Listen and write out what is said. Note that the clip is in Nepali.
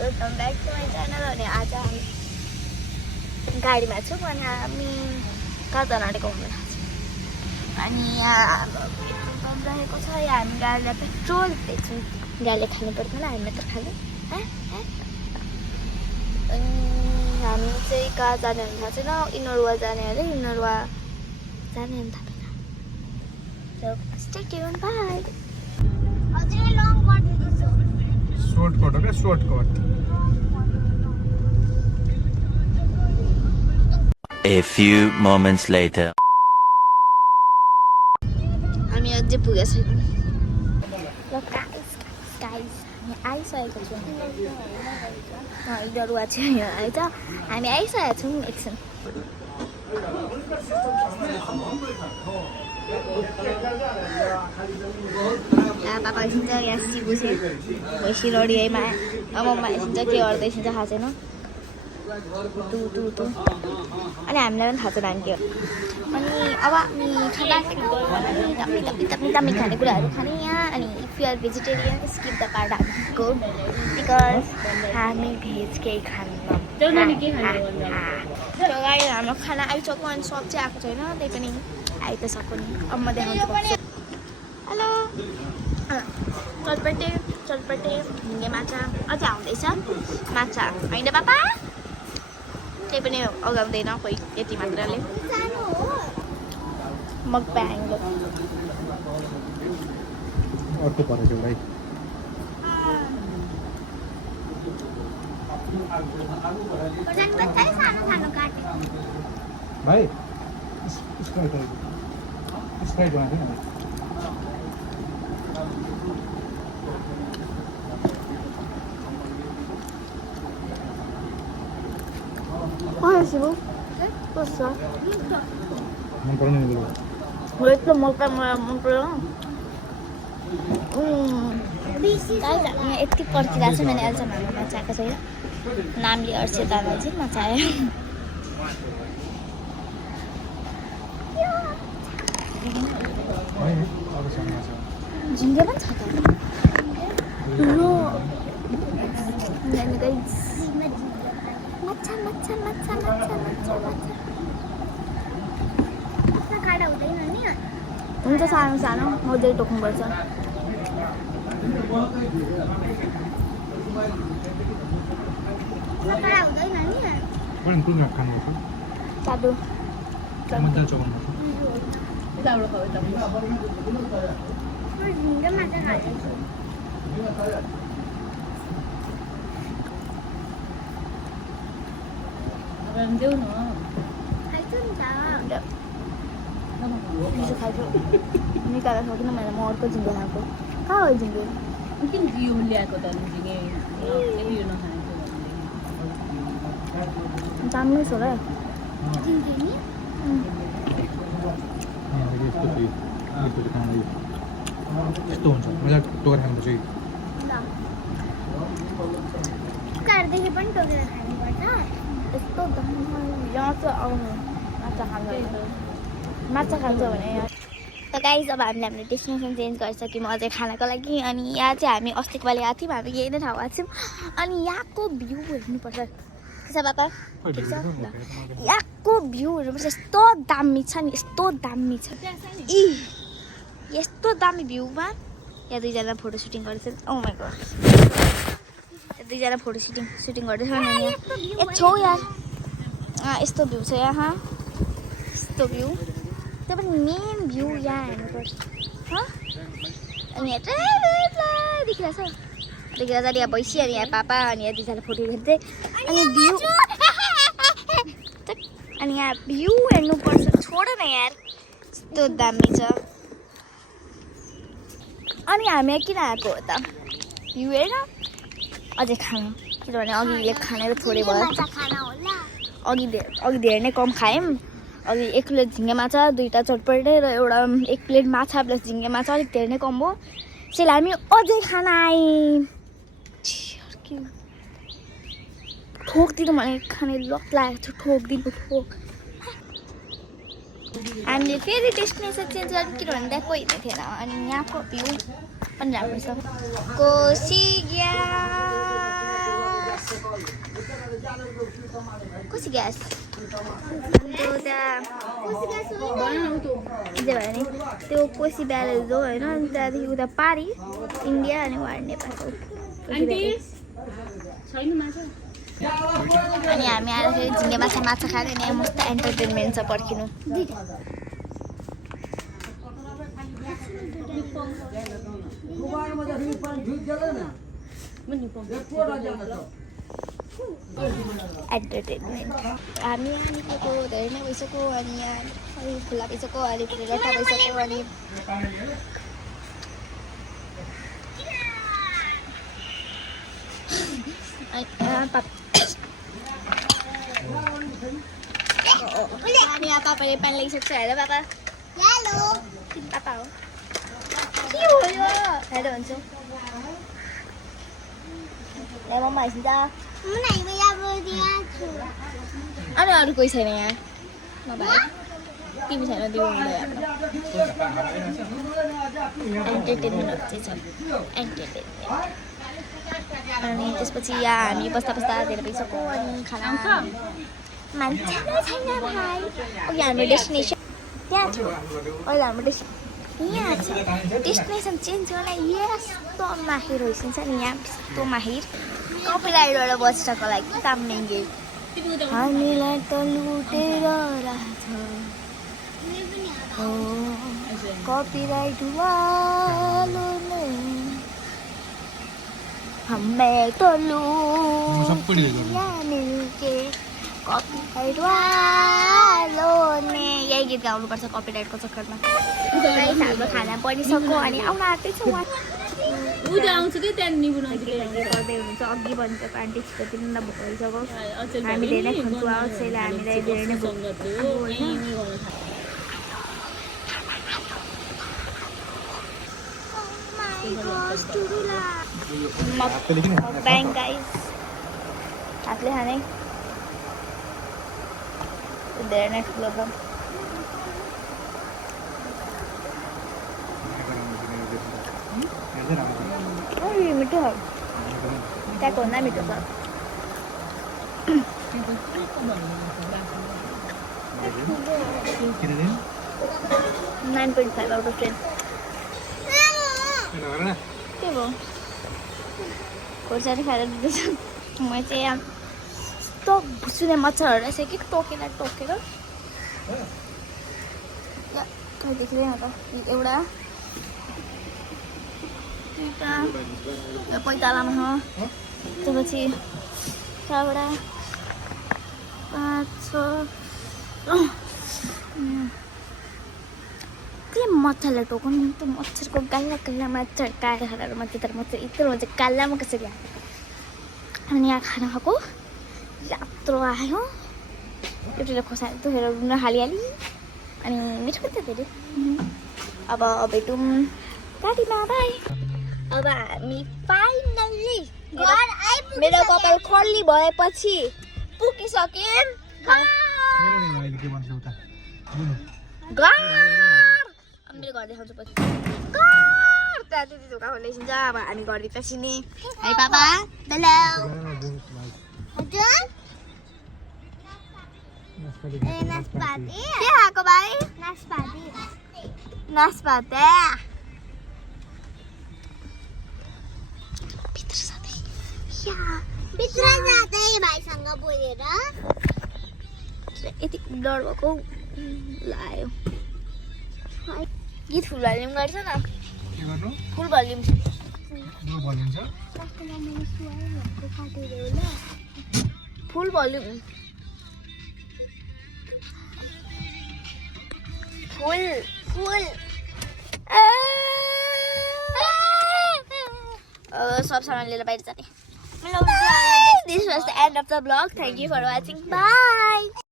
Welcome back to my channel. अनि आज हामी गाडीमा छौँ अनि हामी कहाँ जान आँटेको हुँदैन अनि यहाँ पेट्रोल पम्प रहेको छ। यहाँ हामी गाडीलाई पेट्रोल दिएछौँ। गाडीले खानु पर्दैन, हामी मात्र खाने। अनि हामी चाहिँ कहाँ जाने भने थाहा छैन। इनोरुवा जाने अरे, इनोरुवा जाने भने थाहा छैन। Stay tune, by. अझै लङ गरिदिँदैछु। शॉर्टकट हो क्या, shortcut. A few moments later. हामी अझै पुगेको छैनौँ। ल गाइस हामी आइसकेको छौँ। इनोरुवा चाहिँ यहाँ आएछ। हामी आइसकेको छौँ एकछिन। पापा एकछिन यहाँ सिबु चाहिँ भैँसी लडिएमा मम्मा एकछिन के गर्दैछ थाहा छैन। टु अनि हामीलाई पनि थाहा छैन हामी के हो। अनि अब हामी खाना दामी खाने कुराहरू खाने यहाँ। अनि if you are vegetarian skip the part हामीको, because हामी भेज केही खान्दैनौँ। हाम्रो खाना आइसक्यो अनि सब्जी आएको छैन, त्यही पनि आइ त सक्यो नि। अब म देखाउँछु। हेलो, चटपटे ढुङ्गे माछा अझै आउँदैछ। माछा होइन पापा, त्यही पनि अगाउँदैन कोही यति मात्रले। मकब्याङ अर्को परेको भाइ। भाइ स्प्राइट बनाएको थिएँ सिबु कस्तो मन पर्ने नि हो यस्तो मौका मलाई मन पर्यो। यहाँ यति पर्खिरहेको छ। मैले अहिलेसम्म हाम्रो माछा आएको छैन। नामले अर्सिता चाहिँ माछा आयो। झिङ्गे पनि छ त ठुलो। हुन्छ सानो सानो मजाले टोक्नुपर्छ। साधु देऊ न निकालेर सकिन मैले। म अर्को झिङ्गे खाएको। कहाँ हो झिङ्गे? किन यो ल्याएको त झिङ्गे यो नखाने दामी छ र। यस्तो हुन्छ मजाले टोकेर खानुपर्छ। कारदेखि पनि टोकेर खानुपर्छ। यस्तो यहाँ चाहिँ आउनु माछा खान्छ भने। त गाइस अब हामीले हाम्रो डेस्टिनेसन चेन्ज गरिसक्यौँ अझै खानाको लागि। अनि यहाँ चाहिँ हामी अस्तिको पालि आएको थियौँ। हामी यही नै ठाउँ आएको छौँ। अनि यहाँको भ्यू हेर्नुपर्छ। के छ पापा? ठिक छ। यहाँको भ्यू हेर्नुपर्छ। यस्तो दामी छ नि, यस्तो दामी छ। यस्तो दामी भ्यूमा यहाँ दुईजना फोटो सुटिङ गर्दैछ। ओ माइ गॉड, दुईजना फोटो सुटिङ गर्दैछ। ए छौ यार, यस्तो भ्यू छ यहाँ। यस्तो भ्यू, त्यो पनि मेन भ्यू यहाँ हेर्नुपर्छ। अनि यहाँ देखिरहेछ यहाँ भैँसी। अनि यहाँ पापा अनि यहाँ दुईजना फोटो खिच्दै। अनि भ्यू अनि यहाँ भ्यू हेर्नुपर्छ। छोड न यार, यस्तो दामी छ। अनि हामी किन आएको हो त? भ्यू हेर अझै खानु, किनभने अघि एक खानेर थोरै भयो। अघि धेरै नै कम खायौँ। अघि 1 प्लेट झिङ्गे माछा, 2टा चटपटे र एउटा 1 प्लेट माछा प्लस झिङ्गे माछा अलिक धेरै नै कम भयो। त्यसैले हामी अझै खान आयौँ। ठोकिदिनु भने खाने लत लागेको छ। ठोकिदिनु ठोक। हामीले फेरि डेस्टिनेसन चेन्ज गर्यौँ किनभने त्यहाँ कोही हिँड्दै थिएन। अनि यहाँको भ्यू पनि राम्रो छ। कोसिगिया कोसी ग्यास त्यो त्यहाँ जे भयो नि त्यो कोसी ब्यारेज हो होइन अनि त्यहाँदेखि उता पारी इन्डिया अनि उहाँ नेपाल हो अनि हामी आएर फेरि झिङ्गे माछा खाँदै नि मस्त एन्टरटेनमेन्ट छ पर्खिनु एन्टरटेनमेन्ट हामी यहाँ निक्लेको धेरै नै भइसक्यो अनि यहाँ अलि खुल्ला भइसक्यो अलि लट्टा भइसक्यो अनि हामी यहाँ पापाले पानी ल्याइसक्छ हेर पापा हेलो पापा हो के हो यो हेर भन्छु मम्मा आइसिन्छ अनि अरू कोही छैन यहाँ नभए तिमी छैन त्यो एन्टरटेनमेन्ट चाहिँ छ एन्टरटेनमेन्ट अनि त्यसपछि यहाँ हामी बस्दा धेरै भइसक्यो अनि खाना मान्छे छैन भाइ अघि हाम्रो डेस्टिनेसन त्यहाँ छ अहिले हाम्रो यहाँ छ डेस्टिनेसन चेन्ज गर्न यस्तो माहिर होइसिन्छ नि यहाँ यस्तो माहिर कपिराइटबाट बस्नको लागि ताम्मेङ्गे हामीलाई त लुटेर राख्छ कपिराइट वालो नै हमें तो मिलके कपिराइट वालों ने यही गीत गाउनुपर्छ कपिराइटको चक्करमा हाम्रो खाना बनिसक्यो अनि आउन आँट्दै छ आउँछ कि त्यहाँनिर गर्दै हुनुहुन्छ अघि भनिसक्यो आन्टी छिटो तिमीलाई भोक भइसक्यो हामी धेरै नै खुन्चु आओस् त्यसले हामीलाई धेरै नै भोक Bang guys, हातले खाने धेरै नै ठुलो छ मिठो छ त्यहाँको भन्दा मिठो छ 9.5 out of 10 के भयो खोर्सानी खाएर दिँदैछ म चाहिँ यस्तो भुसुने मच्छरहरू रहेछ कि टोकेर देखिँदैन त एउटा दुईवटा पैतालामा छ त्यसपछि 4वटा 5 6 के मच्छरले टोक्नु त्यो मच्छरको गाल्लामा चर्काएर खाएर मच्छर यत्रो हुन्छ गाल्लामा कसरी आयो अनि यहाँ खाना खाएको यत्रो आयो एउटाले खोर्सानी दुखेर रुन हालिहाली अनि मिठो पनि थियो धेरै अब भेटौँ गाडीमा बाई अब हामी फाइनल्ली मेरो कपाल खल्ली भएपछि पुगिसक्यौँ मेरो घर देखाउँछु पछि त्यहाँ दिदी धोका खोलेसिन्छ अब हामी घर भित्र सिने है पापा हेलो नास्पाती के खाएको भाइ नास्पाती भित्र जाँदै भाइसँग बोलेर यति डर भएको लायो गीत फुल भल्युम गर्छ न फुल भल्युम फुल भल्युम फुल सब सामान लिएर बाहिर जाने This was the end of the vlog. Thank you for watching. Bye.